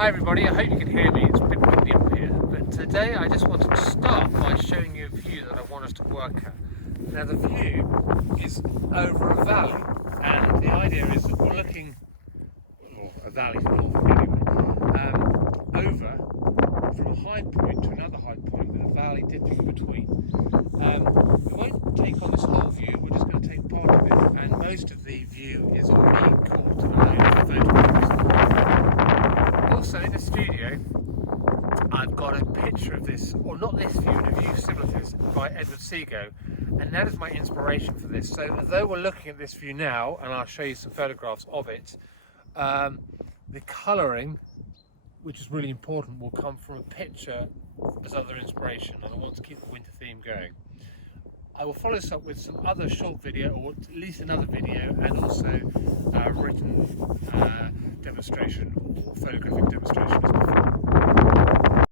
Hi everybody, I hope you can hear me. It's a bit windy up here, but today I just wanted to start by showing you a view that I want us to work at. Now the view is over a valley, and the idea is that we're looking, or a valley north anyway, over from a high point to another high point with a valley dipping in between. We won't take on this whole view, we're just going to take part of it, and most of the view is already caught and photographs. Also in the studio I've got a picture of this, or not this view, but a view similar to this by Edward Seago, and that is my inspiration for this. So although we're looking at this view now, and I'll show you some photographs of it, the colouring, which is really important, will come from a picture as other inspiration, and I want to keep the winter theme going. I will follow this up with some other short video, or at least another video, and also written demonstration or photographic demonstration